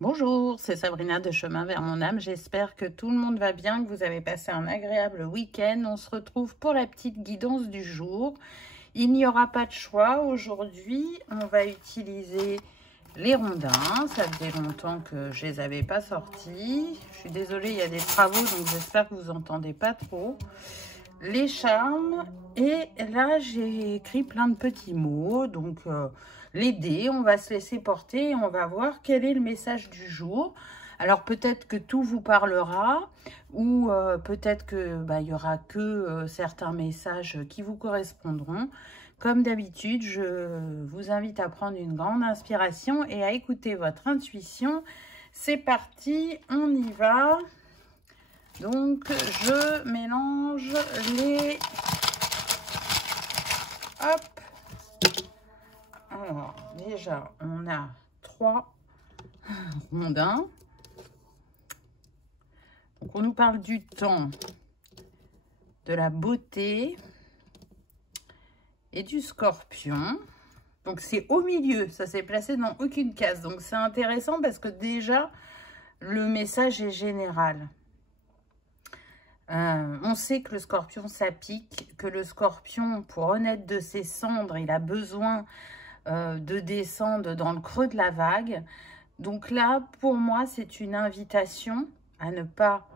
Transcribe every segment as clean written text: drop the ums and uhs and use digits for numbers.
Bonjour, c'est Sabrina de Chemin vers mon âme. J'espère que tout le monde va bien, que vous avez passé un agréable week-end. On se retrouve pour la petite guidance du jour. Il n'y aura pas de choix. Aujourd'hui, on va utiliser les rondins. Ça faisait longtemps que je les avais pas sortis. Je suis désolée, il y a des travaux, donc j'espère que vous entendez pas trop. Les charmes, et là j'ai écrit plein de petits mots, donc les dés, on va se laisser porter et on va voir quel est le message du jour. Alors peut-être que tout vous parlera, ou peut-être que il y aura que certains messages qui vous correspondront. Comme d'habitude, je vous invite à prendre une grande inspiration et à écouter votre intuition. C'est parti, on y va. Donc, je mélange les... Hop. Alors, déjà, on a 3 rondins. Donc, on nous parle du temps, de la beauté et du scorpion. Donc, c'est au milieu. Ça s'est placé dans aucune case. Donc, c'est intéressant parce que déjà, le message est général. On sait que le scorpion, ça pique, que le scorpion, pour renaître de ses cendres, il a besoin de descendre dans le creux de la vague. Donc là, pour moi, c'est une invitation à ne pas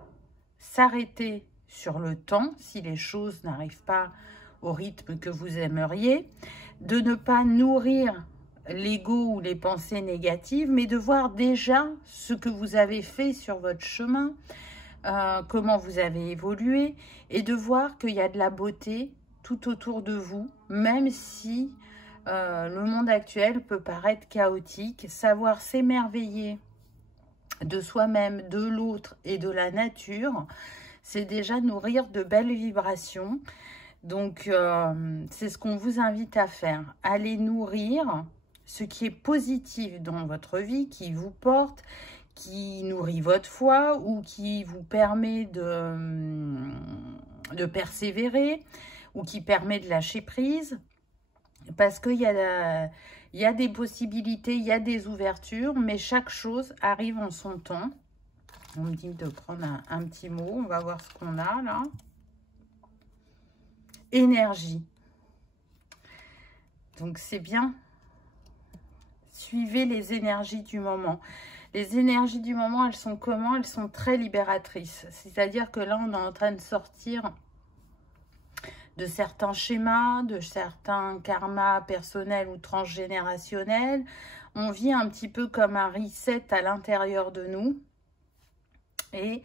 s'arrêter sur le temps si les choses n'arrivent pas au rythme que vous aimeriez, de ne pas nourrir l'ego ou les pensées négatives, mais de voir déjà ce que vous avez fait sur votre chemin, comment vous avez évolué, et de voir qu'il y a de la beauté tout autour de vous, même si le monde actuel peut paraître chaotique. Savoir s'émerveiller de soi-même, de l'autre et de la nature, c'est déjà nourrir de belles vibrations. Donc, c'est ce qu'on vous invite à faire. Allez nourrir ce qui est positif dans votre vie, qui vous porte, qui nourrit votre foi ou qui vous permet de persévérer ou qui permet de lâcher prise. Parce qu'il y a des possibilités, il y a des ouvertures, mais chaque chose arrive en son temps. On me dit de prendre un petit mot, on va voir ce qu'on a là. Énergie. Donc c'est bien. Suivez les énergies du moment. Les énergies du moment, elles sont comment? Elles sont très libératrices. C'est-à-dire que là, on est en train de sortir de certains schémas, de certains karmas personnels ou transgénérationnels. On vit un petit peu comme un reset à l'intérieur de nous. Et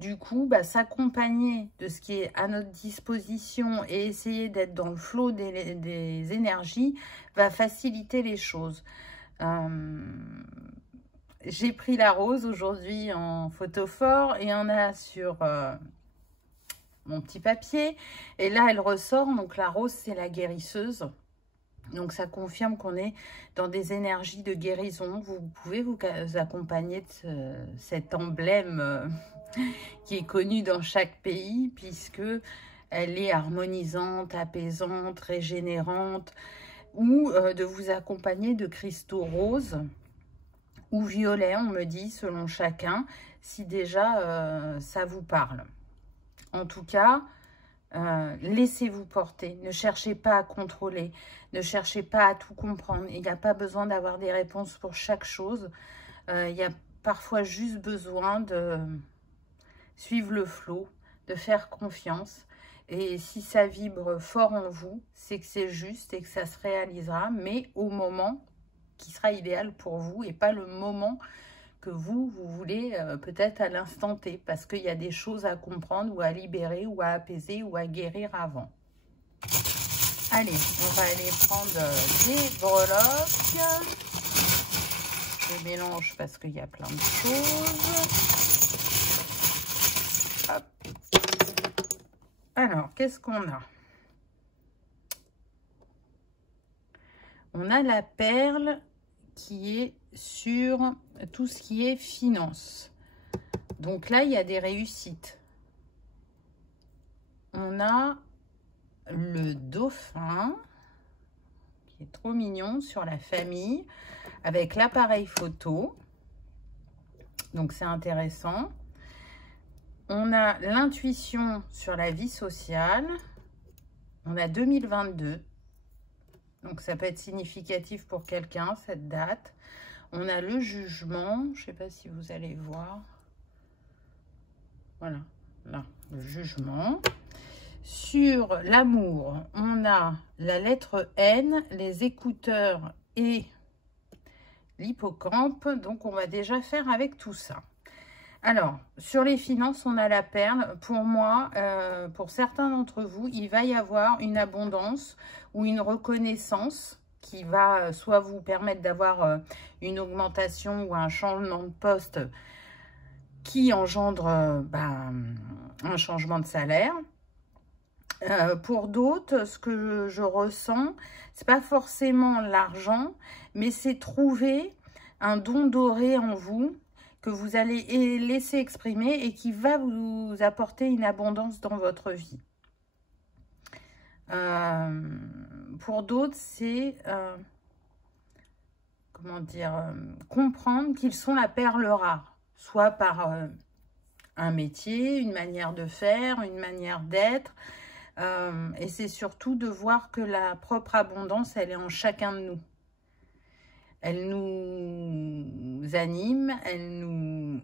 du coup, s'accompagner de ce qui est à notre disposition et essayer d'être dans le flot des énergies va faciliter les choses. J'ai pris la rose aujourd'hui en photophore et on a sur mon petit papier. Et là, elle ressort. Donc, la rose, c'est la guérisseuse. Donc, ça confirme qu'on est dans des énergies de guérison. Vous pouvez vous accompagner de cet emblème qui est connu dans chaque pays, puisque elle est harmonisante, apaisante, régénérante, ou de vous accompagner de cristaux roses ou violets, on me dit, selon chacun, si déjà ça vous parle. En tout cas, laissez-vous porter. Ne cherchez pas à contrôler. Ne cherchez pas à tout comprendre. Il n'y a pas besoin d'avoir des réponses pour chaque chose. Il y a parfois juste besoin de suivre le flot, de faire confiance. Et si ça vibre fort en vous, c'est que c'est juste et que ça se réalisera, mais au moment qui sera idéal pour vous et pas le moment que vous voulez peut-être à l'instant T, parce qu'il y a des choses à comprendre ou à libérer ou à apaiser ou à guérir avant. Allez, on va aller prendre des breloques. Je mélange parce qu'il y a plein de choses. Hop. Alors, qu'est-ce qu'on a? On a la perle qui est sur tout ce qui est finance. Donc là, il y a des réussites. On a le dauphin, qui est trop mignon, sur la famille, avec l'appareil photo. Donc, c'est intéressant. On a l'intuition sur la vie sociale. On a 2022. Donc, ça peut être significatif pour quelqu'un, cette date. On a le jugement. Je ne sais pas si vous allez voir. Voilà, là, le jugement. Sur l'amour, on a la lettre N, les écouteurs et l'hippocampe. Donc, on va déjà faire avec tout ça. Alors, sur les finances, on a la perle. Pour moi, pour certains d'entre vous, il va y avoir une abondance ou une reconnaissance qui va soit vous permettre d'avoir une augmentation ou un changement de poste qui engendre un changement de salaire. Pour d'autres, ce que je ressens, c'est pas forcément l'argent, mais c'est trouver un don doré en vous que vous allez laisser exprimer et qui va vous apporter une abondance dans votre vie. Pour d'autres, c'est comment dire, comprendre qu'ils sont la perle rare, soit par un métier, une manière de faire, une manière d'être. Et c'est surtout de voir que la propre abondance, elle est en chacun de nous. Elle nous anime, elle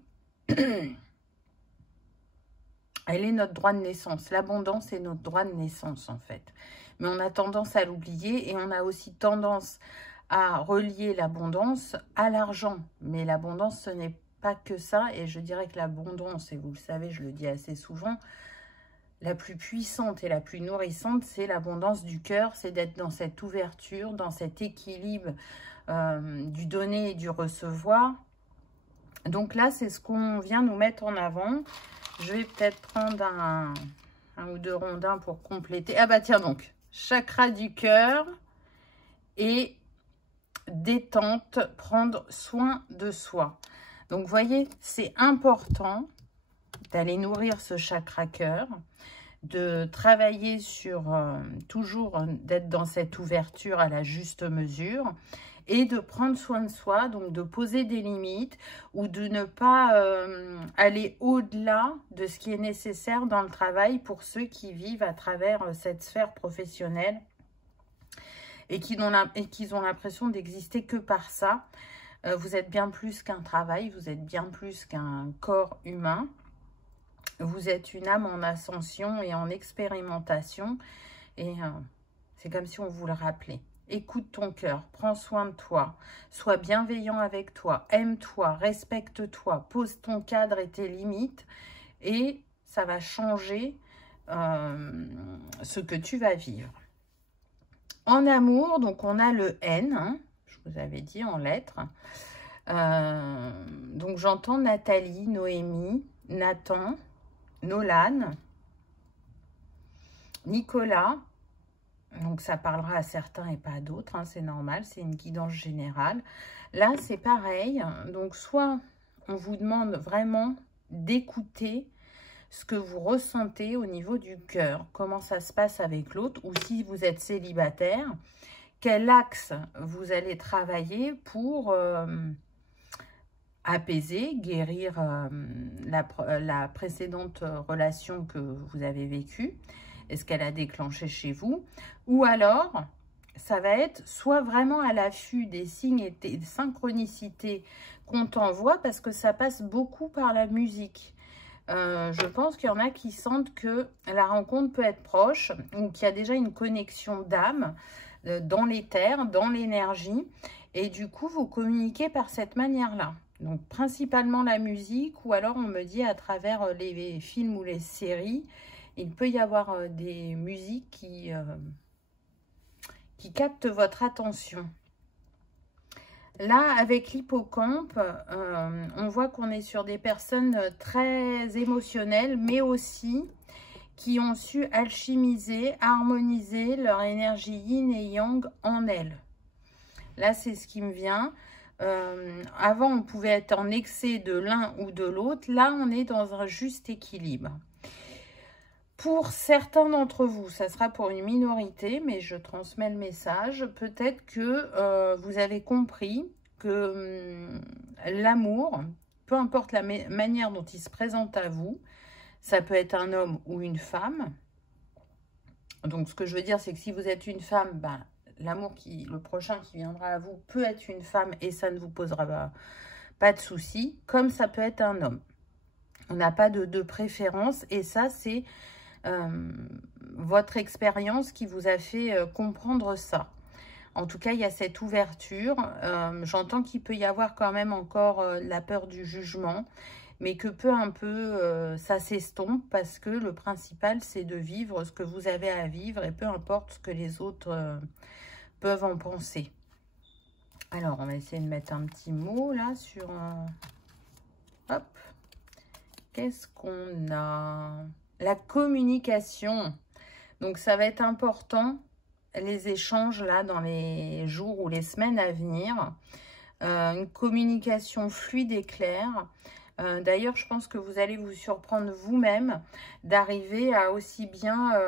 est notre droit de naissance. L'abondance est notre droit de naissance, en fait. Mais on a tendance à l'oublier et on a aussi tendance à relier l'abondance à l'argent. Mais l'abondance, ce n'est pas que ça. Et je dirais que l'abondance, et vous le savez, je le dis assez souvent, la plus puissante et la plus nourrissante, c'est l'abondance du cœur. C'est d'être dans cette ouverture, dans cet équilibre du donner et du recevoir. Donc là, c'est ce qu'on vient nous mettre en avant. Je vais peut-être prendre un ou deux rondins pour compléter. Ah bah tiens donc, chakra du cœur et détente, prendre soin de soi. Donc, vous voyez, c'est important d'aller nourrir ce chakra cœur, de travailler sur toujours d'être dans cette ouverture à la juste mesure et de prendre soin de soi, donc de poser des limites ou de ne pas aller au-delà de ce qui est nécessaire dans le travail pour ceux qui vivent à travers cette sphère professionnelle et qui ont l'impression d'exister que par ça. Vous êtes bien plus qu'un travail, vous êtes bien plus qu'un corps humain. Vous êtes une âme en ascension et en expérimentation. Et c'est comme si on vous le rappelait. Écoute ton cœur, prends soin de toi, sois bienveillant avec toi, aime-toi, respecte-toi, pose ton cadre et tes limites. Et ça va changer ce que tu vas vivre. En amour, donc on a le N, hein, je vous avais dit en lettres. Donc j'entends Nathalie, Noémie, Nathan, Nolan, Nicolas. Donc ça parlera à certains et pas à d'autres, hein, c'est normal, c'est une guidance générale. Là c'est pareil, donc soit on vous demande vraiment d'écouter ce que vous ressentez au niveau du cœur, comment ça se passe avec l'autre, ou si vous êtes célibataire, quel axe vous allez travailler pour apaiser, guérir la précédente relation que vous avez vécue, est-ce qu'elle a déclenché chez vous, ou alors ça va être soit vraiment à l'affût des signes et des synchronicités qu'on t'envoie, parce que ça passe beaucoup par la musique. Je pense qu'il y en a qui sentent que la rencontre peut être proche ou qu'il y a déjà une connexion d'âme dans l'éther, dans l'énergie. Et du coup, vous communiquez par cette manière-là. Donc, principalement la musique, ou alors on me dit à travers les films ou les séries, il peut y avoir des musiques qui captent votre attention. Là, avec l'hippocampe, on voit qu'on est sur des personnes très émotionnelles, mais aussi qui ont su alchimiser, harmoniser leur énergie yin et yang en elles. Là, c'est ce qui me vient. Avant, on pouvait être en excès de l'un ou de l'autre. Là, on est dans un juste équilibre. Pour certains d'entre vous, ça sera pour une minorité, mais je transmets le message. Peut-être que vous avez compris que l'amour peu importe la manière dont il se présente à vous, ça peut être un homme ou une femme. Donc, ce que je veux dire, c'est que si vous êtes une femme, ben, le prochain qui viendra à vous peut être une femme et ça ne vous posera pas de soucis, comme ça peut être un homme. On n'a pas de préférence et ça, c'est votre expérience qui vous a fait comprendre ça. En tout cas, il y a cette ouverture. J'entends qu'il peut y avoir quand même encore la peur du jugement, mais que peu à peu, ça s'estompe parce que le principal, c'est de vivre ce que vous avez à vivre et peu importe ce que les autres peuvent en penser. Alors, on va essayer de mettre un petit mot là sur... hop. Qu'est-ce qu'on a? La communication. Donc, ça va être important, les échanges là dans les jours ou les semaines à venir. Une communication fluide et claire. D'ailleurs, je pense que vous allez vous surprendre vous-même d'arriver à aussi bien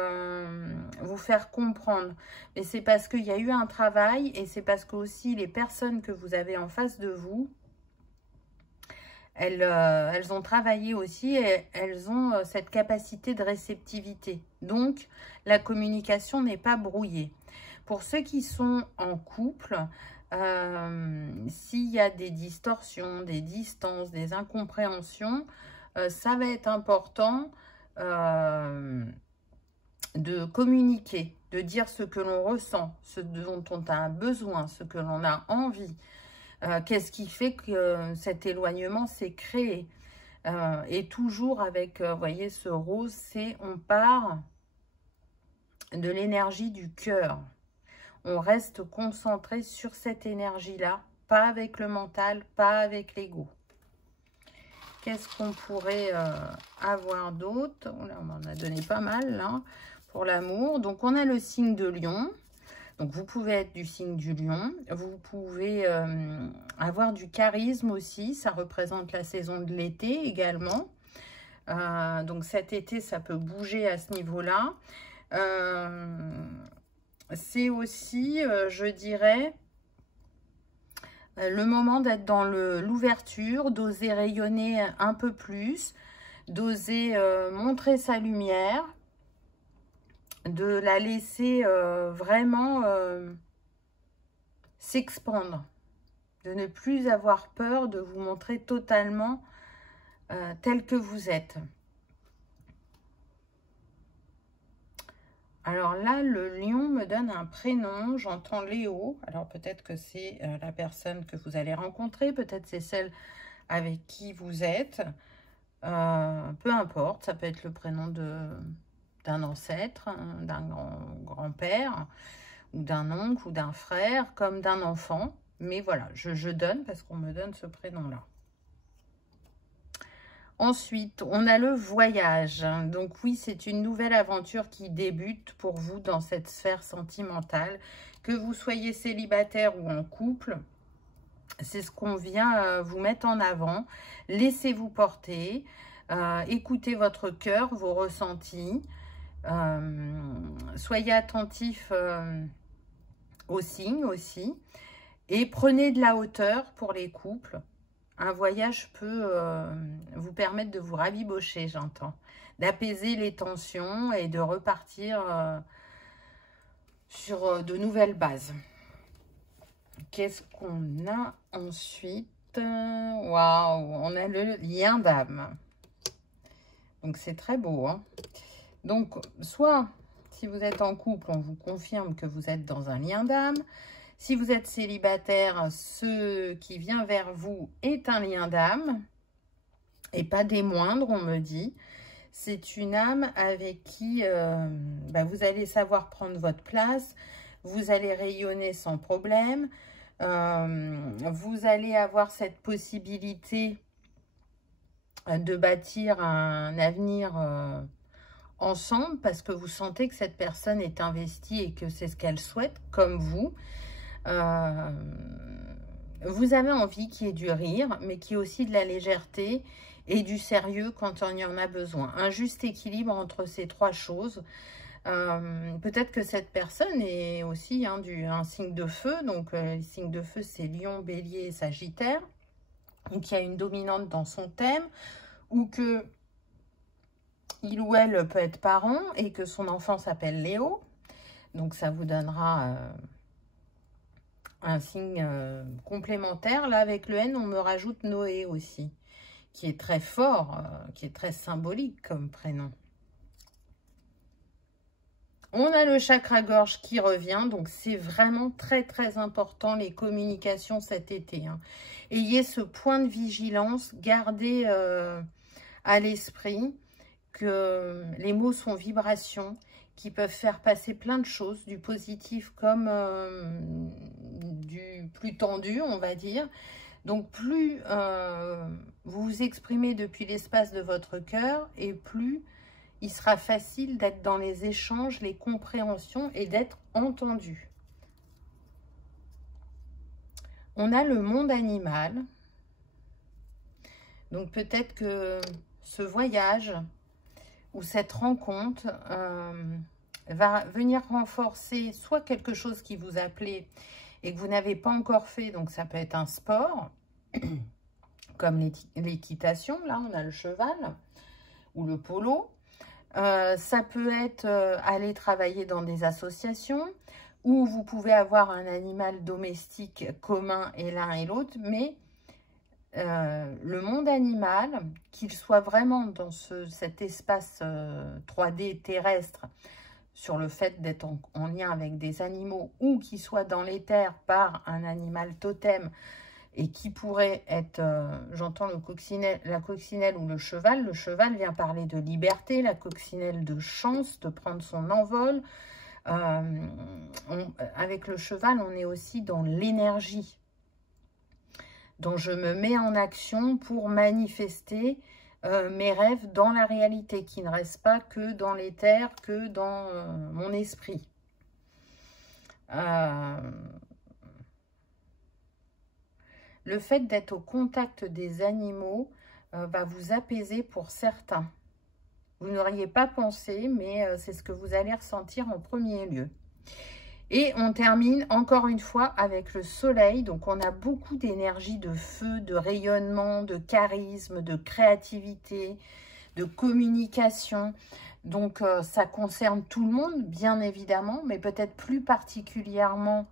vous faire comprendre. Mais c'est parce qu'il y a eu un travail et c'est parce que aussi les personnes que vous avez en face de vous, elles ont travaillé aussi et elles ont cette capacité de réceptivité. Donc, la communication n'est pas brouillée. Pour ceux qui sont en couple, s'il y a des distorsions, des distances, des incompréhensions, ça va être important de communiquer, de dire ce que l'on ressent, ce dont on a besoin, ce que l'on a envie. Qu'est-ce qui fait que cet éloignement s'est créé? Et toujours avec, vous voyez, ce rose, c'est on part de l'énergie du cœur. On reste concentré sur cette énergie-là, pas avec le mental, pas avec l'ego. Qu'est-ce qu'on pourrait avoir d'autre? On en a donné pas mal là, pour l'amour. Donc, on a le signe de Lion. Donc, vous pouvez être du signe du Lion. Vous pouvez avoir du charisme aussi. Ça représente la saison de l'été également. Donc, cet été, ça peut bouger à ce niveau-là. C'est aussi, je dirais, le moment d'être dans l'ouverture, d'oser rayonner un peu plus, d'oser montrer sa lumière, de la laisser vraiment s'expandre, de ne plus avoir peur de vous montrer totalement tel que vous êtes. Alors là, le lion me donne un prénom, j'entends Léo. Alors peut-être que c'est la personne que vous allez rencontrer, peut-être c'est celle avec qui vous êtes. Peu importe, ça peut être le prénom d'un ancêtre, d'un grand-père, ou d'un oncle, ou d'un frère, comme d'un enfant. Mais voilà, je donne parce qu'on me donne ce prénom-là. Ensuite, on a le voyage. Donc oui, c'est une nouvelle aventure qui débute pour vous dans cette sphère sentimentale. Que vous soyez célibataire ou en couple, c'est ce qu'on vient vous mettre en avant. Laissez-vous porter, écoutez votre cœur, vos ressentis. Soyez attentifs aux signes aussi. Et prenez de la hauteur pour les couples. Un voyage peut vous permettre de vous rabibocher, j'entends. D'apaiser les tensions et de repartir sur de nouvelles bases. Qu'est-ce qu'on a ensuite? Waouh, on a le lien d'âme. Donc, c'est très beau, hein. Donc, soit, si vous êtes en couple, on vous confirme que vous êtes dans un lien d'âme. Si vous êtes célibataire, ce qui vient vers vous est un lien d'âme, et pas des moindres, on me dit. C'est une âme avec qui vous allez savoir prendre votre place, vous allez rayonner sans problème, vous allez avoir cette possibilité de bâtir un avenir ensemble, parce que vous sentez que cette personne est investie et que c'est ce qu'elle souhaite, comme vous. Vous avez envie qu'il y ait du rire, mais qu'il y ait aussi de la légèreté et du sérieux quand on y en a besoin. Un juste équilibre entre ces trois choses. Peut-être que cette personne est aussi un signe de feu. Donc, les signes de feu, c'est Lion, Bélier et Sagittaire. ou qu'il y a une dominante dans son thème, ou que il ou elle peut être parent et que son enfant s'appelle Léo. Donc ça vous donnera un signe complémentaire. Là, avec le N, on me rajoute Noé aussi, qui est très fort, qui est très symbolique comme prénom. On a le chakra gorge qui revient, donc c'est vraiment très très important les communications cet été. Hein. Ayez ce point de vigilance, gardez à l'esprit que les mots sont vibrations, qui peuvent faire passer plein de choses, du positif comme du plus tendu, on va dire. Donc plus vous vous exprimez depuis l'espace de votre cœur, et plus il sera facile d'être dans les échanges, les compréhensions et d'être entendu. On a le monde animal. Donc peut-être que ce voyage ou cette rencontre va venir renforcer soit quelque chose qui vous appelait et que vous n'avez pas encore fait, donc ça peut être un sport, comme l'équitation, là on a le cheval, ou le polo. Ça peut être aller travailler dans des associations, où vous pouvez avoir un animal domestique commun et l'un et l'autre, mais le monde animal, qu'il soit vraiment dans cet espace 3D terrestre, sur le fait d'être en lien avec des animaux, ou qu'il soit dans les terres par un animal totem, et qui pourrait être, j'entends la coccinelle ou le cheval. Le cheval vient parler de liberté, la coccinelle de chance, de prendre son envol. Avec le cheval, on est aussi dans l'énergie. Donc, je me mets en action pour manifester mes rêves dans la réalité, qui ne restent pas que dans l'éther, que dans mon esprit. Le fait d'être au contact des animaux va vous apaiser pour certains. Vous n'auriez pas pensé, mais c'est ce que vous allez ressentir en premier lieu. Et on termine encore une fois avec le soleil. Donc on a beaucoup d'énergie, de feu, de rayonnement, de charisme, de créativité, de communication. Donc ça concerne tout le monde, bien évidemment, mais peut-être plus particulièrement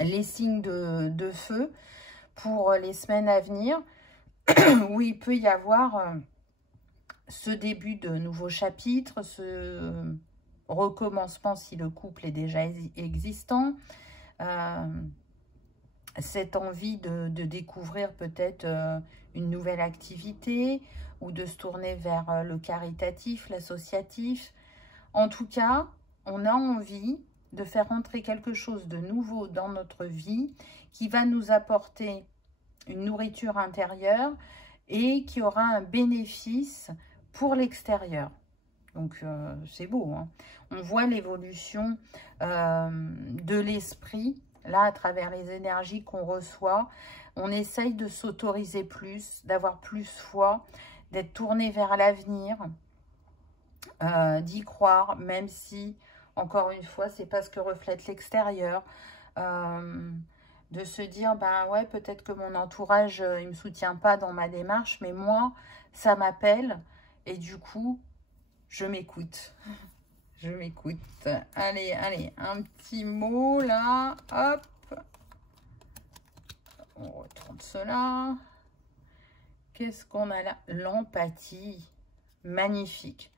les signes de feu pour les semaines à venir, où il peut y avoir ce début de nouveaux chapitres, ce recommencement si le couple est déjà existant, cette envie de découvrir peut-être une nouvelle activité, ou de se tourner vers le caritatif, l'associatif. En tout cas, on a envie de faire entrer quelque chose de nouveau dans notre vie, qui va nous apporter une nourriture intérieure et qui aura un bénéfice pour l'extérieur. Donc, c'est beau, hein. On voit l'évolution de l'esprit, là, à travers les énergies qu'on reçoit. On essaye de s'autoriser plus, d'avoir plus foi, d'être tourné vers l'avenir, d'y croire, même si, encore une fois, c'est pas ce que reflète l'extérieur. De se dire, ben ouais, peut-être que mon entourage, il me soutient pas dans ma démarche, mais moi, ça m'appelle, et du coup, je m'écoute. Je m'écoute. Allez, allez, un petit mot, là, hop. On retourne cela. Qu'est-ce qu'on a là? L'empathie. Magnifique.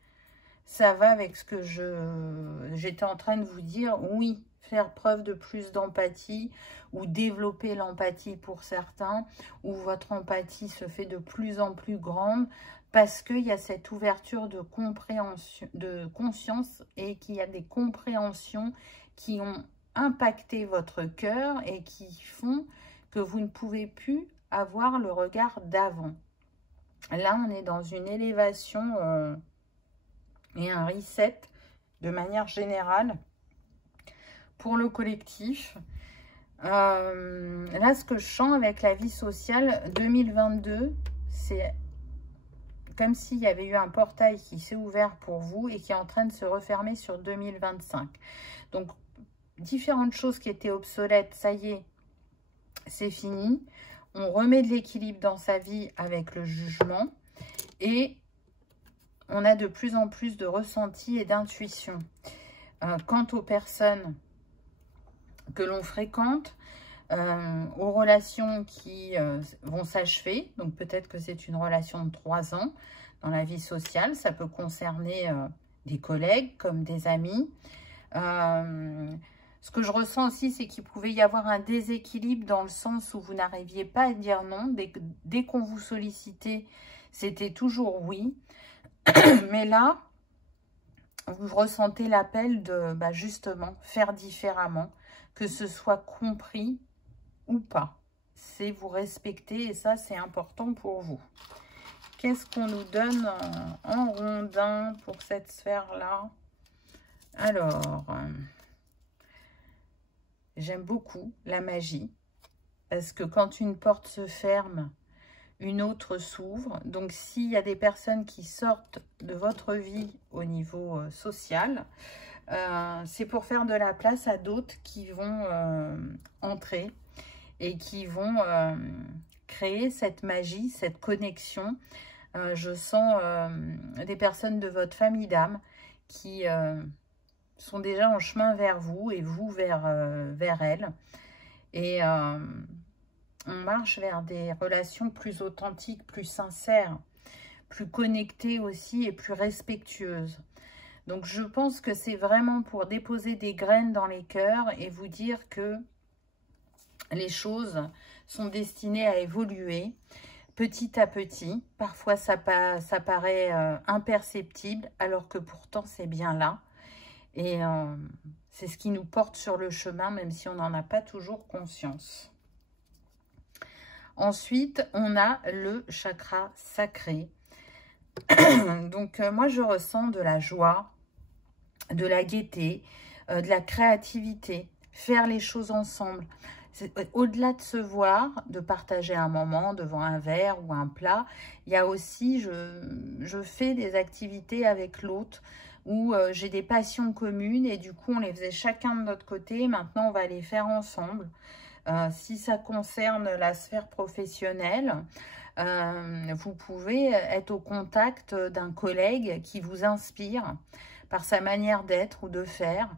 Ça va avec ce que j'étais en train de vous dire. Oui, faire preuve de plus d'empathie, ou développer l'empathie pour certains, ou votre empathie se fait de plus en plus grande, parce qu'il y a cette ouverture de compréhension, de conscience, et qu'il y a des compréhensions qui ont impacté votre cœur et qui font que vous ne pouvez plus avoir le regard d'avant. Là, on est dans une élévation et un reset de manière générale pour le collectif. Là, ce que je sens avec la vie sociale 2022, c'est comme s'il y avait eu un portail qui s'est ouvert pour vous et qui est en train de se refermer sur 2025. Donc, différentes choses qui étaient obsolètes, ça y est, c'est fini. on remet de l'équilibre dans sa vie avec le jugement et on a de plus en plus de ressenti et d'intuition. Quant aux personnes que l'on fréquente, aux relations qui vont s'achever, donc peut-être que c'est une relation de 3 ans dans la vie sociale, ça peut concerner des collègues comme des amis. Ce que je ressens aussi, c'est qu'il pouvait y avoir un déséquilibre dans le sens où vous n'arriviez pas à dire non. Dès qu'on vous sollicitait, c'était toujours oui. Mais là, vous ressentez l'appel de justement faire différemment, que ce soit compris ou pas. C'est vous respecter et ça, c'est important pour vous. Qu'est-ce qu'on nous donne en rondin pour cette sphère-là? Alors, j'aime beaucoup la magie, parce que quand une porte se ferme, une autre s'ouvre. Donc, s'il y a des personnes qui sortent de votre vie au niveau social, c'est pour faire de la place à d'autres qui vont entrer et qui vont créer cette magie, cette connexion. Je sens des personnes de votre famille d'âme qui sont déjà en chemin vers vous et vous vers elles. Et on marche vers des relations plus authentiques, plus sincères, plus connectées aussi et plus respectueuses. Donc je pense que c'est vraiment pour déposer des graines dans les cœurs et vous dire que les choses sont destinées à évoluer petit à petit. Parfois ça paraît imperceptible alors que pourtant c'est bien là. Et c'est ce qui nous porte sur le chemin, même si on n'en a pas toujours conscience. Ensuite, on a le chakra sacré. Donc, moi, je ressens de la joie, de la gaieté, de la créativité, faire les choses ensemble. Au-delà de se voir, de partager un moment devant un verre ou un plat, il y a aussi, je fais des activités avec l'autre, où j'ai des passions communes et du coup, on les faisait chacun de notre côté. Maintenant, on va les faire ensemble. Si ça concerne la sphère professionnelle, vous pouvez être au contact d'un collègue qui vous inspire par sa manière d'être ou de faire,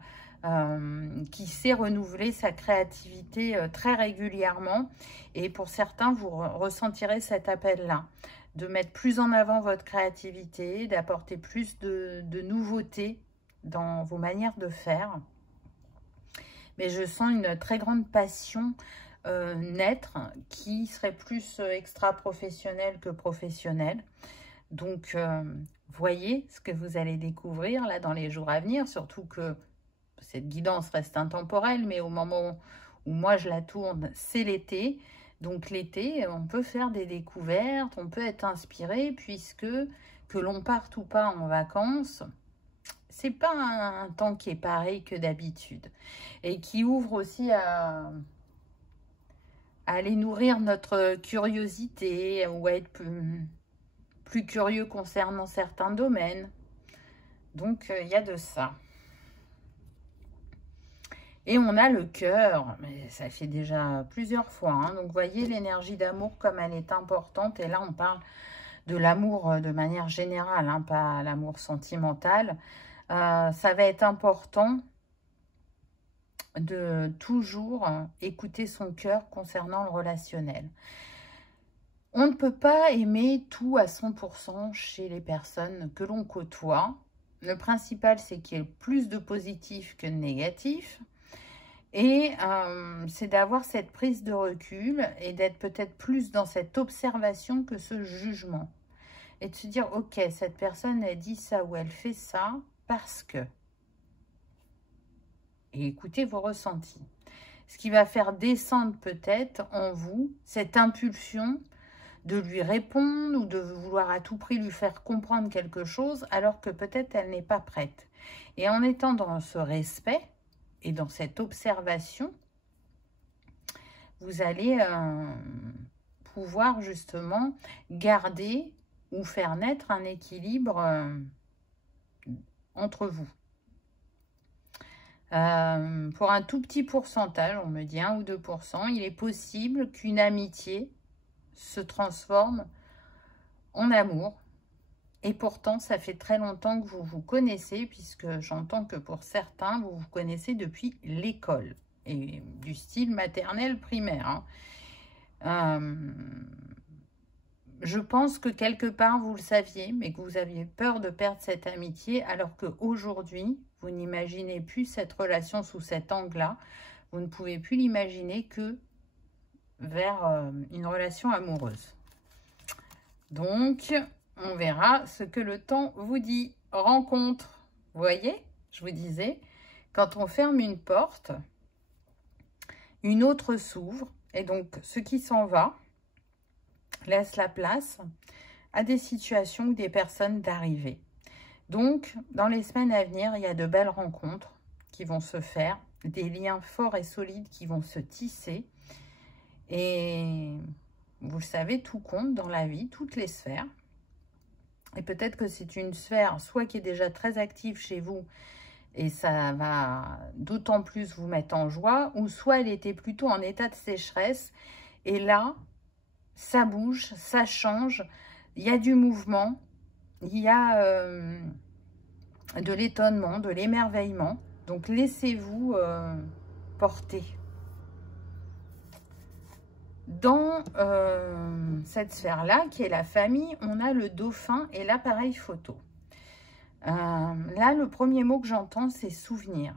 qui sait renouveler sa créativité très régulièrement. Et pour certains, vous ressentirez cet appel-là, de mettre plus en avant votre créativité, d'apporter plus de nouveautés dans vos manières de faire. Mais je sens une très grande passion naître qui serait plus extra-professionnelle que professionnelle. Donc, voyez ce que vous allez découvrir là dans les jours à venir, surtout que cette guidance reste intemporelle, mais au moment où moi je la tourne, c'est l'été. Donc l'été, on peut faire des découvertes, on peut être inspiré, puisque que l'on parte ou pas en vacances, c'est pas un temps qui est pareil que d'habitude. Et qui ouvre aussi à aller nourrir notre curiosité ou à être plus curieux concernant certains domaines. Donc, il y a de ça. Et on a le cœur, mais ça fait déjà plusieurs fois. Hein. Donc, vous voyez l'énergie d'amour comme elle est importante. Et là, on parle de l'amour de manière générale, hein, pas l'amour sentimental. Ça va être important de toujours écouter son cœur concernant le relationnel. On ne peut pas aimer tout à 100% chez les personnes que l'on côtoie. Le principal, c'est qu'il y ait plus de positif que de négatif. Et c'est d'avoir cette prise de recul et d'être peut-être plus dans cette observation que ce jugement. Et de se dire, ok, cette personne, elle dit ça ou elle fait ça parce que... Et écoutez vos ressentis. Ce qui va faire descendre peut-être en vous cette impulsion de lui répondre ou de vouloir à tout prix lui faire comprendre quelque chose alors que peut-être elle n'est pas prête. Et en étant dans ce respect et dans cette observation, vous allez pouvoir justement garder ou faire naître un équilibre entre vous. Pour un tout petit pourcentage, on me dit 1 ou 2%, il est possible qu'une amitié se transforme en amour. Et pourtant, ça fait très longtemps que vous vous connaissez, puisque j'entends que pour certains, vous vous connaissez depuis l'école, et du style maternel primaire. Je pense que quelque part, vous le saviez, mais que vous aviez peur de perdre cette amitié, alors qu'aujourd'hui, vous n'imaginez plus cette relation sous cet angle-là. Vous ne pouvez plus l'imaginer que vers une relation amoureuse. Donc, on verra ce que le temps vous dit. Rencontre. Vous voyez, je vous disais, quand on ferme une porte, une autre s'ouvre. Et donc, ce qui s'en va laisse la place à des situations ou des personnes d'arrivée. Donc, dans les semaines à venir, il y a de belles rencontres qui vont se faire, des liens forts et solides qui vont se tisser. Et vous le savez, tout compte dans la vie, toutes les sphères. Et peut-être que c'est une sphère, soit qui est déjà très active chez vous, et ça va d'autant plus vous mettre en joie, ou soit elle était plutôt en état de sécheresse, et là, ça bouge, ça change, il y a du mouvement, il y a de l'étonnement, de l'émerveillement. Donc, laissez-vous porter. Dans cette sphère-là, qui est la famille, on a le dauphin et l'appareil photo. Là, le premier mot que j'entends, c'est souvenir.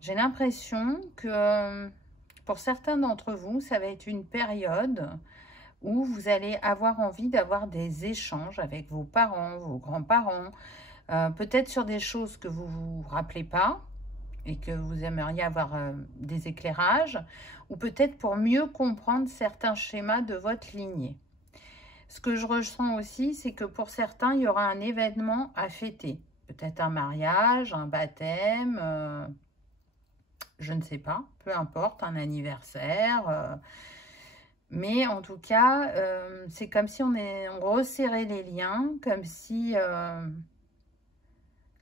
J'ai l'impression que pour certains d'entre vous, ça va être une période où vous allez avoir envie d'avoir des échanges avec vos parents, vos grands-parents, peut-être sur des choses que vous ne vous rappelez pas et que vous aimeriez avoir des éclairages, ou peut-être pour mieux comprendre certains schémas de votre lignée. Ce que je ressens aussi, c'est que pour certains, il y aura un événement à fêter. Peut-être un mariage, un baptême, je ne sais pas, peu importe, un anniversaire. Mais en tout cas, c'est comme si on resserrait les liens, comme si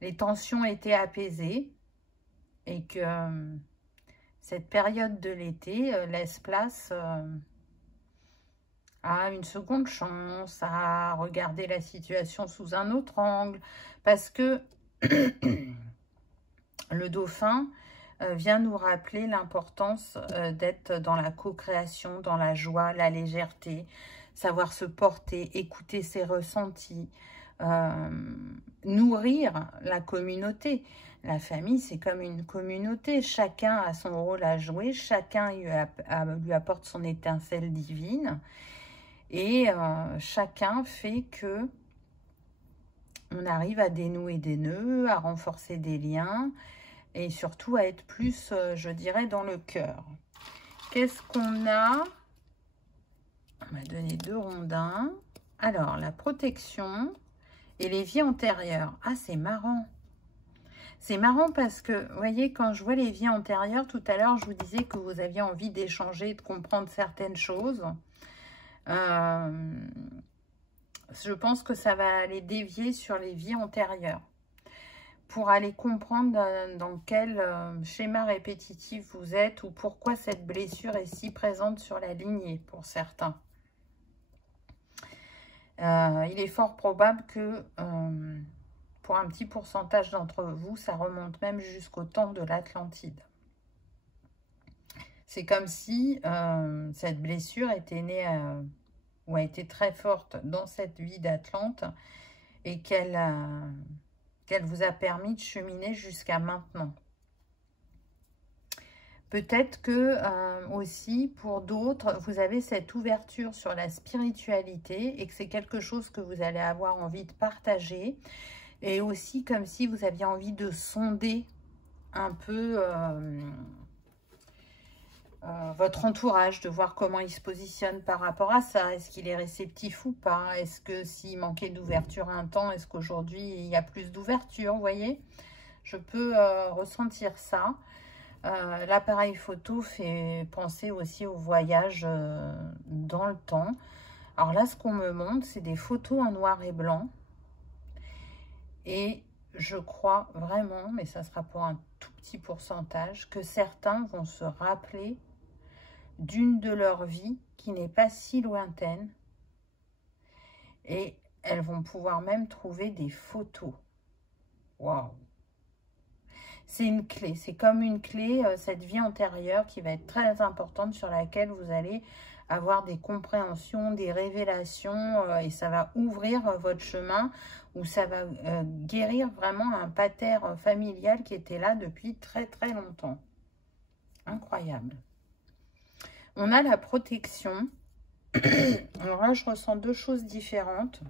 les tensions étaient apaisées et que cette période de l'été laisse place à une seconde chance, à regarder la situation sous un autre angle, parce que le dauphin vient nous rappeler l'importance d'être dans la co-création, dans la joie, la légèreté, savoir se porter, écouter ses ressentis, nourrir la communauté. La famille, c'est comme une communauté. Chacun a son rôle à jouer, chacun lui apporte son étincelle divine. Et chacun fait que on arrive à dénouer des nœuds, à renforcer des liens et surtout à être plus, je dirais, dans le cœur. Qu'est-ce qu'on a? On m'a donné 2 rondins. Alors, la protection et les vies antérieures. Ah, c'est marrant. C'est marrant parce que, vous voyez, quand je vois les vies antérieures, tout à l'heure, je vous disais que vous aviez envie d'échanger, de comprendre certaines choses. Je pense que ça va aller dévier sur les vies antérieures pour aller comprendre dans quel schéma répétitif vous êtes ou pourquoi cette blessure est si présente sur la lignée pour certains. Il est fort probable que pour un petit pourcentage d'entre vous, ça remonte même jusqu'au temps de l'Atlantide. C'est comme si cette blessure était née ou a été très forte dans cette vie d'Atlante et qu'elle vous a permis de cheminer jusqu'à maintenant. Peut-être que aussi, pour d'autres, vous avez cette ouverture sur la spiritualité et que c'est quelque chose que vous allez avoir envie de partager. Et aussi comme si vous aviez envie de sonder un peu votre entourage, de voir comment il se positionne par rapport à ça. Est-ce qu'il est réceptif ou pas? Est-ce que s'il manquait d'ouverture un temps, est-ce qu'aujourd'hui il y a plus d'ouverture? Vous voyez, je peux ressentir ça. L'appareil photo fait penser aussi au voyage dans le temps. Alors là, ce qu'on me montre, c'est des photos en noir et blanc. Et je crois vraiment, mais ça sera pour un tout petit pourcentage, que certains vont se rappeler d'une de leur vie qui n'est pas si lointaine. Et elles vont pouvoir même trouver des photos. Waouh! C'est une clé, c'est comme une clé, cette vie antérieure qui va être très importante, sur laquelle vous allez avoir des compréhensions, des révélations, et ça va ouvrir votre chemin, ou ça va guérir vraiment un pater familial qui était là depuis très très longtemps. Incroyable. On a la protection. Alors là, je ressens deux choses différentes.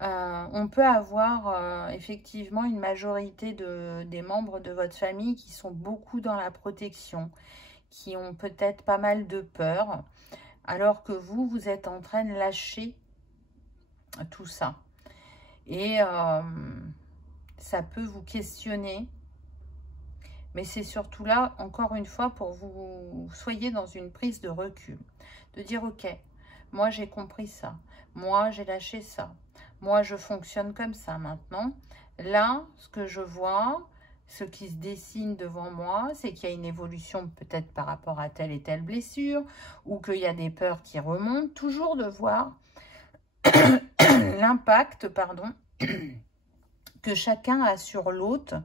On peut avoir effectivement une majorité des membres de votre famille qui sont beaucoup dans la protection, qui ont peut-être pas mal de peur, alors que vous êtes en train de lâcher tout ça. Et ça peut vous questionner, mais c'est surtout là, encore une fois, pour vous soyez dans une prise de recul, de dire ok, moi j'ai compris ça, moi j'ai lâché ça. Moi, je fonctionne comme ça maintenant. Là, ce que je vois, ce qui se dessine devant moi, c'est qu'il y a une évolution peut-être par rapport à telle et telle blessure, ou qu'il y a des peurs qui remontent. Toujours de voir l'impact, pardon, que chacun a sur l'autre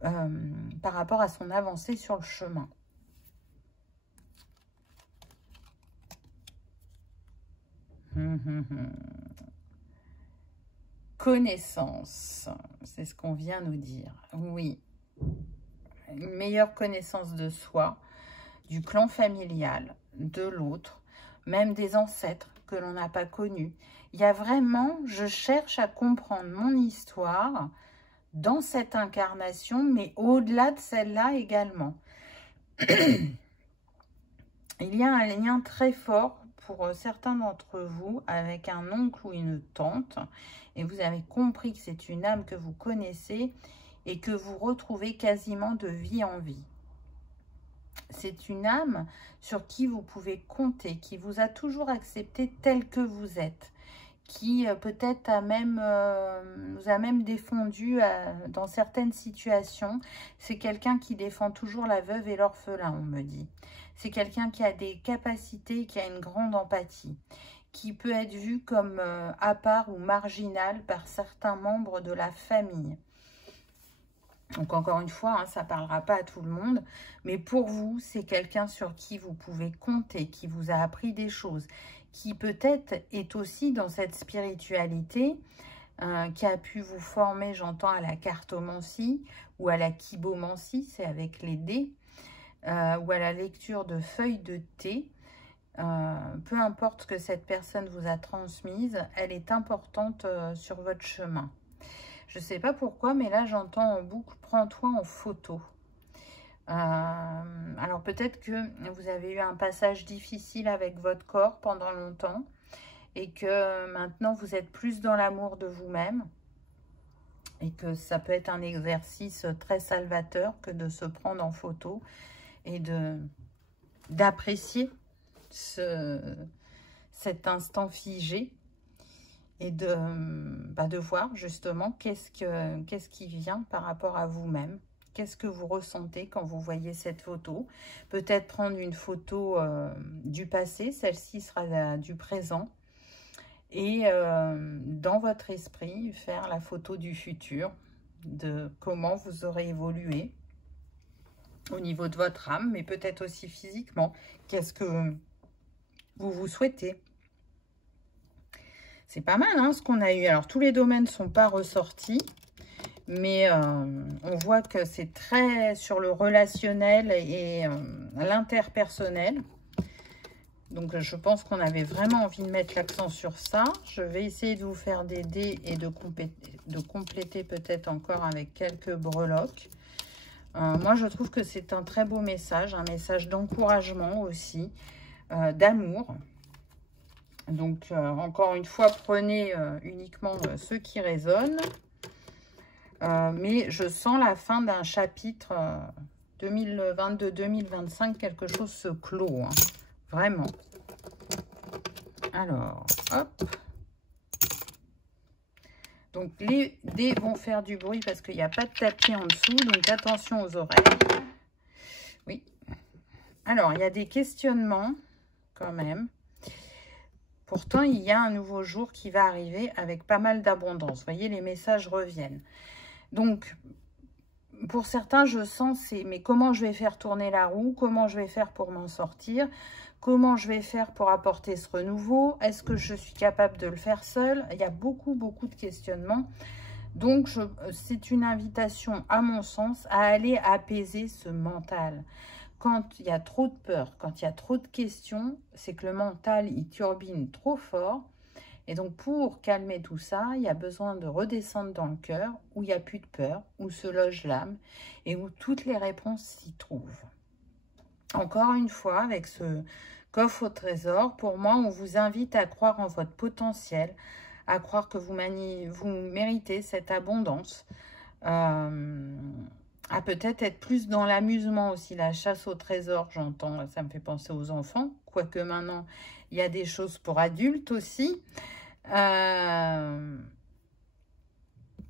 par rapport à son avancée sur le chemin. Connaissance, c'est ce qu'on vient nous dire. Oui, une meilleure connaissance de soi, du clan familial, de l'autre, même des ancêtres que l'on n'a pas connus. Il y a vraiment, je cherche à comprendre mon histoire dans cette incarnation, mais au-delà de celle-là également. Il y a un lien très fort pour certains d'entre vous avec un oncle ou une tante, et vous avez compris que c'est une âme que vous connaissez et que vous retrouvez quasiment de vie en vie. C'est une âme sur qui vous pouvez compter, qui vous a toujours accepté tel que vous êtes, qui peut-être vous a même défendu dans certaines situations. C'est quelqu'un qui défend toujours la veuve et l'orphelin, on me dit. C'est quelqu'un qui a des capacités, qui a une grande empathie, qui peut être vu comme à part ou marginal par certains membres de la famille. Donc encore une fois, hein, ça ne parlera pas à tout le monde, mais pour vous, c'est quelqu'un sur qui vous pouvez compter, qui vous a appris des choses, qui peut-être est aussi dans cette spiritualité, qui a pu vous former, j'entends, à la cartomancie ou à la kibomancie, c'est avec les dés, ou à la lecture de feuilles de thé. Peu importe ce que cette personne vous a transmise, elle est importante sur votre chemin. Je ne sais pas pourquoi, mais là, j'entends en boucle, prends-toi en photo. Alors, peut-être que vous avez eu un passage difficile avec votre corps pendant longtemps et que maintenant, vous êtes plus dans l'amour de vous-même et que ça peut être un exercice très salvateur que de se prendre en photo et d'apprécier cet instant figé. Et de voir justement qu'est-ce qui vient par rapport à vous-même. Qu'est-ce que vous ressentez quand vous voyez cette photo? Peut-être prendre une photo du passé, celle-ci sera du présent. Et dans votre esprit, faire la photo du futur, de comment vous aurez évolué au niveau de votre âme, mais peut-être aussi physiquement. Qu'est-ce que vous souhaitez? C'est pas mal hein, ce qu'on a eu. Alors, tous les domaines ne sont pas ressortis, mais on voit que c'est très sur le relationnel et l'interpersonnel. Donc, je pense qu'on avait vraiment envie de mettre l'accent sur ça. Je vais essayer de vous faire des dés et de compléter peut-être encore avec quelques breloques. Moi, je trouve que c'est un très beau message, un message d'encouragement aussi, d'amour. Donc, encore une fois, prenez uniquement ceux qui résonnent. Mais je sens la fin d'un chapitre 2022-2025. Quelque chose se clôt, hein, vraiment. Alors, hop. Donc, les dés vont faire du bruit parce qu'il n'y a pas de tapis en dessous. Donc, attention aux oreilles. Oui. Alors, il y a des questionnements quand même. Pourtant, il y a un nouveau jour qui va arriver avec pas mal d'abondance. Vous voyez, les messages reviennent. Donc, pour certains, je sens, c'est mais comment je vais faire tourner la roue? Comment je vais faire pour m'en sortir? Comment je vais faire pour apporter ce renouveau? Est-ce que je suis capable de le faire seule? Il y a beaucoup de questionnements. Donc, c'est une invitation, à mon sens, à aller apaiser ce mental. Quand il y a trop de peur, quand il y a trop de questions, c'est que le mental, il turbine trop fort. Et donc, pour calmer tout ça, il y a besoin de redescendre dans le cœur, où il n'y a plus de peur, où se loge l'âme, et où toutes les réponses s'y trouvent. Encore une fois, avec ce coffre au trésor, pour moi, on vous invite à croire en votre potentiel, à croire que vous méritez cette abondance, à peut-être être plus dans l'amusement aussi, la chasse au trésor, j'entends, ça me fait penser aux enfants, quoique maintenant, il y a des choses pour adultes aussi.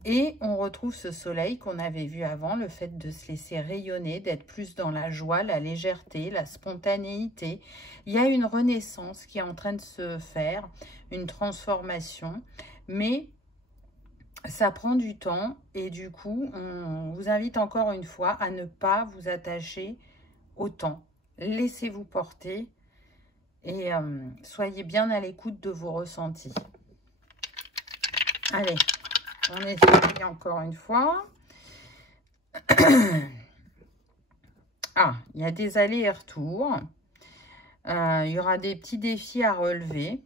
Et on retrouve ce soleil qu'on avait vu avant, le fait de se laisser rayonner, d'être plus dans la joie, la légèreté, la spontanéité. Il y a une renaissance qui est en train de se faire, une transformation, mais ça prend du temps et du coup, on vous invite encore une fois à ne pas vous attacher au temps. Laissez-vous porter et soyez bien à l'écoute de vos ressentis. Allez, on essaye encore une fois. Ah, il y a des allers et retours. Il y aura des petits défis à relever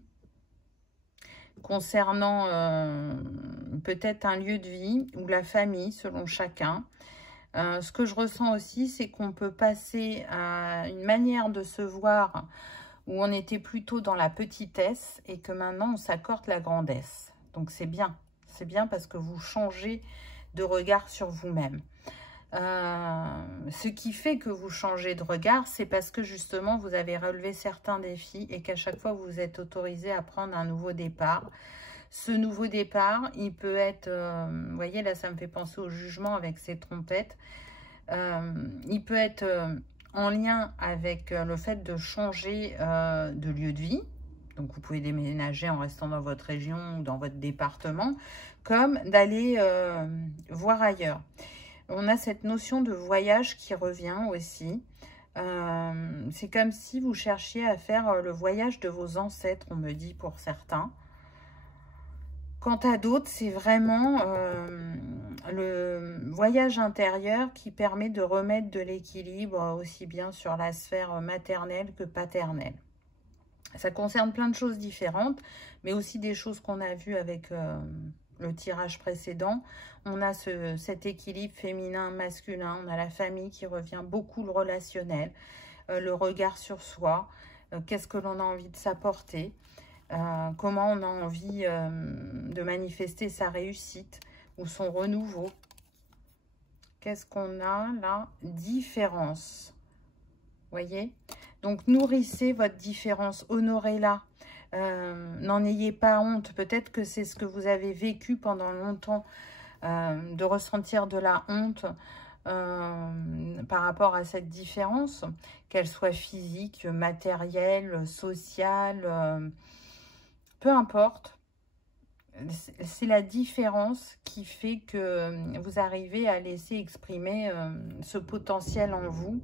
concernant peut-être un lieu de vie ou la famille, selon chacun. Ce que je ressens aussi, c'est qu'on peut passer à une manière de se voir où on était plutôt dans la petitesse et que maintenant on s'accorde la grandesse. Donc c'est bien parce que vous changez de regard sur vous-même. Ce qui fait que vous changez de regard, c'est parce que justement vous avez relevé certains défis et qu'à chaque fois vous êtes autorisé à prendre un nouveau départ. Ce nouveau départ, il peut être, vous voyez là ça me fait penser au jugement avec ces trompettes, il peut être en lien avec le fait de changer de lieu de vie. Donc, vous pouvez déménager en restant dans votre région ou dans votre département, comme d'aller voir ailleurs. On a cette notion de voyage qui revient aussi. C'est comme si vous cherchiez à faire le voyage de vos ancêtres, on me dit pour certains. Quant à d'autres, c'est vraiment le voyage intérieur qui permet de remettre de l'équilibre aussi bien sur la sphère maternelle que paternelle. Ça concerne plein de choses différentes, mais aussi des choses qu'on a vues avec le tirage précédent. On a cet équilibre féminin-masculin, on a la famille qui revient beaucoup, le relationnel, le regard sur soi, qu'est-ce que l'on a envie de s'apporter, comment on a envie de manifester sa réussite ou son renouveau. Qu'est-ce qu'on a là? Différence. Voyez? Donc, nourrissez votre différence, honorez-la. N'en ayez pas honte. Peut-être que c'est ce que vous avez vécu pendant longtemps, de ressentir de la honte par rapport à cette différence, qu'elle soit physique, matérielle, sociale, peu importe. C'est la différence qui fait que vous arrivez à laisser exprimer ce potentiel en vous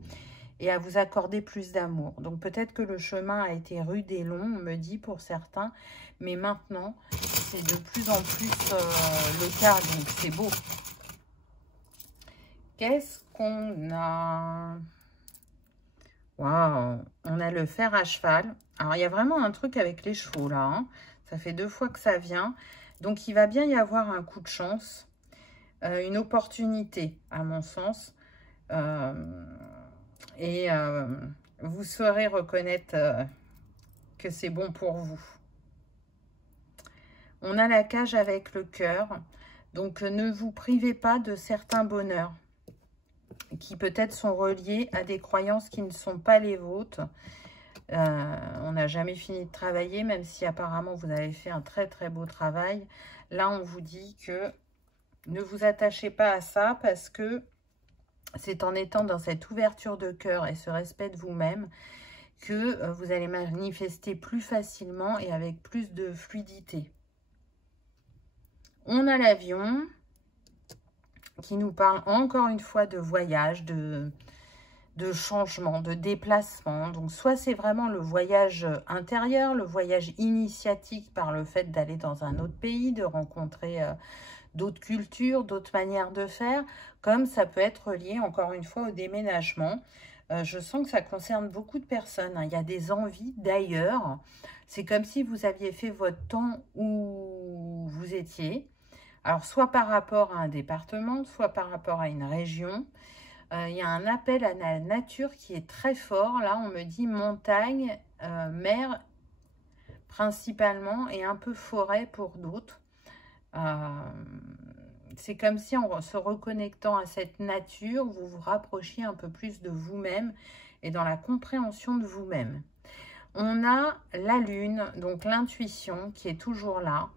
et à vous accorder plus d'amour. Donc peut-être que le chemin a été rude et long, on me dit pour certains, mais maintenant c'est de plus en plus le cas, donc c'est beau. Qu'est-ce qu'on a? Waouh, on a le fer à cheval. Alors il y a vraiment un truc avec les chevaux là, hein. Ça fait 2 fois que ça vient. Donc il va bien y avoir un coup de chance, une opportunité à mon sens. Et vous saurez reconnaître que c'est bon pour vous. On a la cage avec le cœur. Donc, ne vous privez pas de certains bonheurs qui peut-être sont reliés à des croyances qui ne sont pas les vôtres. On n'a jamais fini de travailler, même si apparemment vous avez fait un très très beau travail. Là, on vous dit que ne vous attachez pas à ça parce que c'est en étant dans cette ouverture de cœur et ce respect de vous-même que vous allez manifester plus facilement et avec plus de fluidité. On a l'avion qui nous parle encore une fois de voyage, de changement, de déplacement. Donc, soit c'est vraiment le voyage intérieur, le voyage initiatique par le fait d'aller dans un autre pays, de rencontrer d'autres cultures, d'autres manières de faire, comme ça peut être lié encore une fois au déménagement. Je sens que ça concerne beaucoup de personnes, hein. Il y a des envies d'ailleurs. C'est comme si vous aviez fait votre temps où vous étiez. Alors, soit par rapport à un département, soit par rapport à une région. Il y a un appel à la nature qui est très fort. Là, on me dit montagne, mer principalement et un peu forêt pour d'autres. C'est comme si en se reconnectant à cette nature, vous vous rapprochiez un peu plus de vous-même et dans la compréhension de vous-même. On a la lune, donc l'intuition qui est toujours là.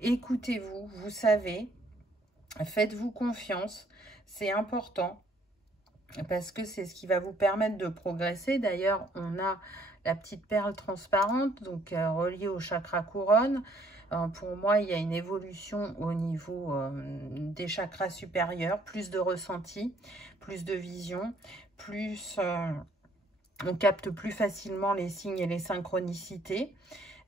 Écoutez-vous, vous savez, faites-vous confiance, c'est important parce que c'est ce qui va vous permettre de progresser. D'ailleurs, on a la petite perle transparente, donc reliée au chakra couronne. Pour moi, il y a une évolution au niveau des chakras supérieurs, plus de ressenti, plus de vision, plus on capte plus facilement les signes et les synchronicités.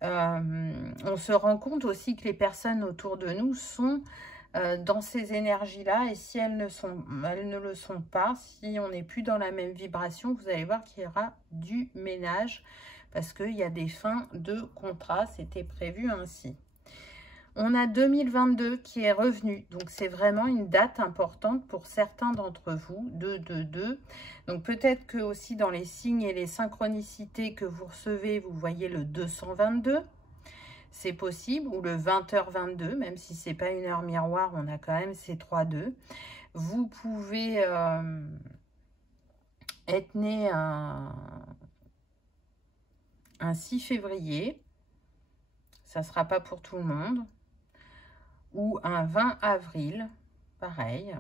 On se rend compte aussi que les personnes autour de nous sont dans ces énergies-là, et si elles ne le sont pas, si on n'est plus dans la même vibration, vous allez voir qu'il y aura du ménage, parce qu'il y a des fins de contrat, c'était prévu ainsi. On a 2022 qui est revenu, donc c'est vraiment une date importante pour certains d'entre vous, 222. Donc peut-être que aussi dans les signes et les synchronicités que vous recevez, vous voyez le 222, c'est possible, ou le 20h22, même si c'est pas une heure miroir, on a quand même ces 3-2. Vous pouvez être né un 6 février, ça ne sera pas pour tout le monde. Ou un 20 avril, pareil,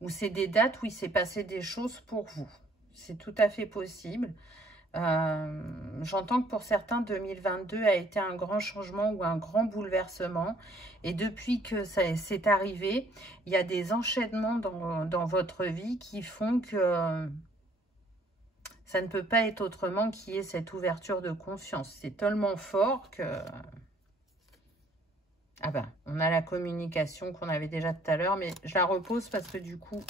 où c'est des dates où il s'est passé des choses pour vous. C'est tout à fait possible. J'entends que pour certains, 2022 a été un grand changement ou un grand bouleversement. Et depuis que c'est arrivé, il y a des enchaînements dans votre vie qui font que ça ne peut pas être autrement qu'il y ait cette ouverture de conscience. C'est tellement fort que... Ah ben, on a la communication qu'on avait déjà tout à l'heure, mais je la repose parce que du coup,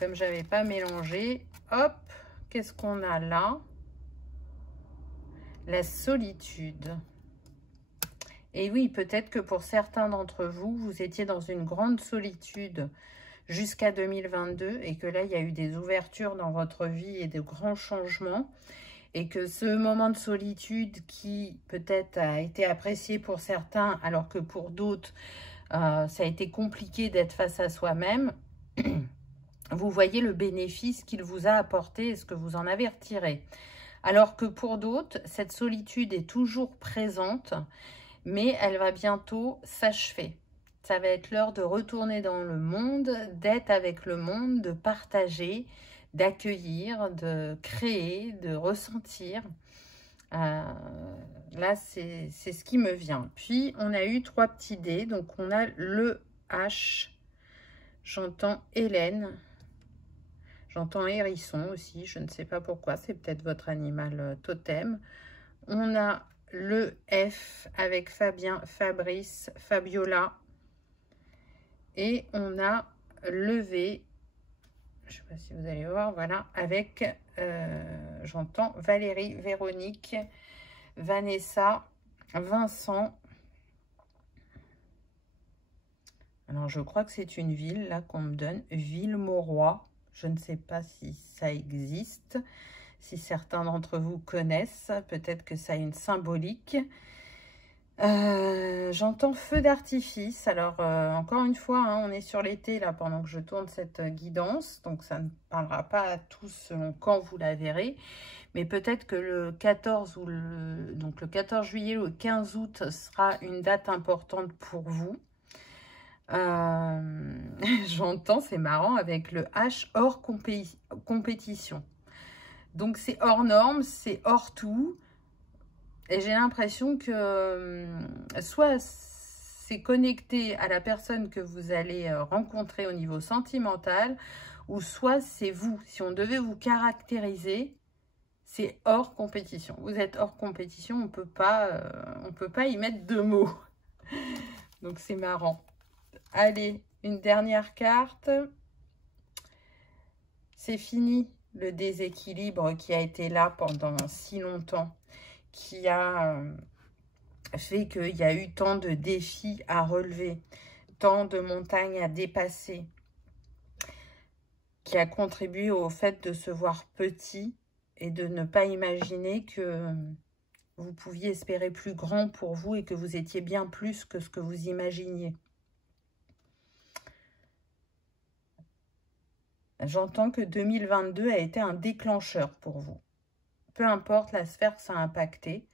comme je n'avais pas mélangé, hop, qu'est-ce qu'on a là? La solitude. Et oui, peut-être que pour certains d'entre vous, vous étiez dans une grande solitude jusqu'à 2022 et que là, il y a eu des ouvertures dans votre vie et de grands changements. Et que ce moment de solitude qui peut-être a été apprécié pour certains, alors que pour d'autres, ça a été compliqué d'être face à soi-même, vous voyez le bénéfice qu'il vous a apporté et ce que vous en avez retiré. Alors que pour d'autres, cette solitude est toujours présente, mais elle va bientôt s'achever. Ça va être l'heure de retourner dans le monde, d'être avec le monde, de partager, d'accueillir, de créer, de ressentir. Là, c'est ce qui me vient. Puis, on a eu 3 petits dés. Donc, on a le H. J'entends Hélène. J'entends hérisson aussi. Je ne sais pas pourquoi. C'est peut-être votre animal totem. On a le F avec Fabien, Fabrice, Fabiola. Et on a le V. Je ne sais pas si vous allez voir, voilà, avec, j'entends Valérie, Véronique, Vanessa, Vincent. Alors, je crois que c'est une ville, là, qu'on me donne, Villemauroy. Je ne sais pas si ça existe, si certains d'entre vous connaissent, peut-être que ça a une symbolique. J'entends feu d'artifice. Alors, encore une fois, hein, on est sur l'été, là, pendant que je tourne cette guidance. Donc, ça ne parlera pas à tous selon quand vous la verrez. Mais peut-être que le 14 ou donc le 14 juillet ou le 15 août sera une date importante pour vous. J'entends, c'est marrant, avec le H hors compétition. Donc, c'est hors norme, c'est hors tout. Et j'ai l'impression que soit c'est connecté à la personne que vous allez rencontrer au niveau sentimental, ou soit c'est vous. Si on devait vous caractériser, c'est hors compétition. Vous êtes hors compétition, on peut pas y mettre deux mots. Donc, c'est marrant. Allez, une dernière carte. C'est fini le déséquilibre qui a été là pendant si longtemps, qui a fait qu'il y a eu tant de défis à relever, tant de montagnes à dépasser, qui a contribué au fait de se voir petit et de ne pas imaginer que vous pouviez espérer plus grand pour vous et que vous étiez bien plus que ce que vous imaginiez. J'entends que 2022 a été un déclencheur pour vous. Peu importe la sphère que ça a impacté,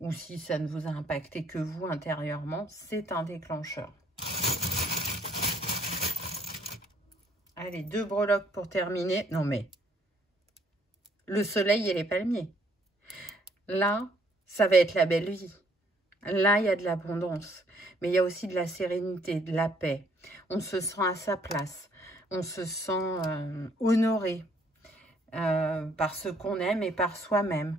ou si ça ne vous a impacté que vous intérieurement, c'est un déclencheur. Allez, 2 breloques pour terminer. Non mais, le soleil et les palmiers. Là, ça va être la belle vie. Là, il y a de l'abondance. Mais il y a aussi de la sérénité, de la paix. On se sent à sa place. On se sent honoré par ce qu'on aime et par soi-même.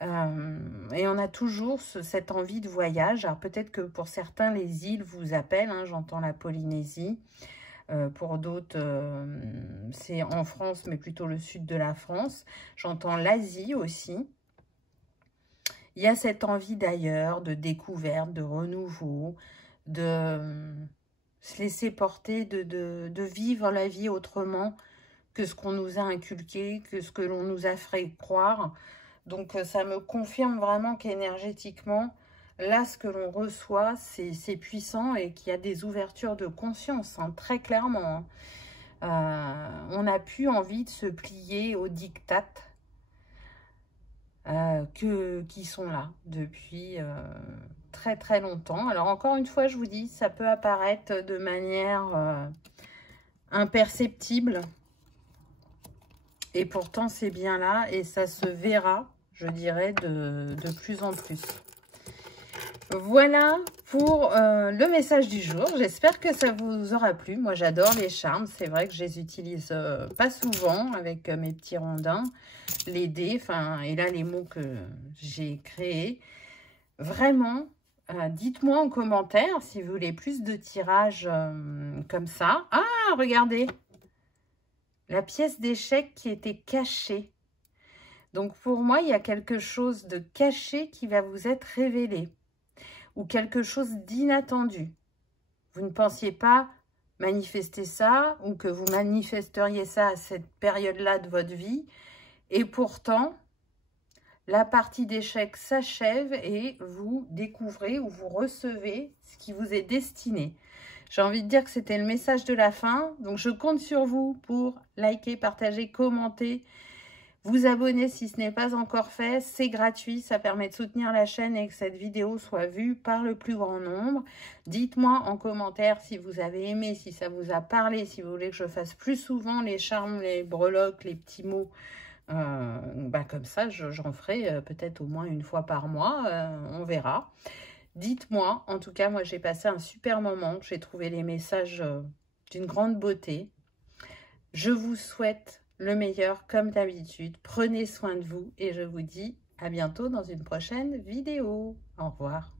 Et on a toujours cette envie de voyage. Alors peut-être que pour certains, les îles vous appellent. Hein, j'entends la Polynésie. Pour d'autres, c'est en France, mais plutôt le sud de la France. J'entends l'Asie aussi. Il y a cette envie d'ailleurs, de découverte, de renouveau, de se laisser porter, de vivre la vie autrement que ce qu'on nous a inculqué, que ce que l'on nous a fait croire. Donc, ça me confirme vraiment qu'énergétiquement, là, ce que l'on reçoit, c'est puissant et qu'il y a des ouvertures de conscience, hein, très clairement. Hein. On n'a plus envie de se plier aux diktats qui sont là depuis très très longtemps. Alors, encore une fois, je vous dis, ça peut apparaître de manière imperceptible. Et pourtant, c'est bien là et ça se verra, je dirais, de plus en plus. Voilà pour le message du jour. J'espère que ça vous aura plu. Moi, j'adore les charmes. C'est vrai que je les utilise pas souvent avec mes petits rondins, les dés, et là, les mots que j'ai créés. Vraiment, dites-moi en commentaire si vous voulez plus de tirages comme ça. Ah, regardez! La pièce d'échec qui était cachée. Donc, pour moi, il y a quelque chose de caché qui va vous être révélé. Ou quelque chose d'inattendu. Vous ne pensiez pas manifester ça, ou que vous manifesteriez ça à cette période-là de votre vie. Et pourtant, la partie d'échec s'achève et vous découvrez ou vous recevez ce qui vous est destiné. J'ai envie de dire que c'était le message de la fin. Donc, je compte sur vous pour liker, partager, commenter, vous abonner si ce n'est pas encore fait. C'est gratuit, ça permet de soutenir la chaîne et que cette vidéo soit vue par le plus grand nombre. Dites-moi en commentaire si vous avez aimé, si ça vous a parlé, si vous voulez que je fasse plus souvent les charmes, les breloques, les petits mots. Comme ça, j'en ferai peut-être au moins une fois par mois, on verra. Dites-moi, en tout cas, moi j'ai passé un super moment, j'ai trouvé les messages d'une grande beauté. Je vous souhaite le meilleur comme d'habitude, prenez soin de vous et je vous dis à bientôt dans une prochaine vidéo. Au revoir.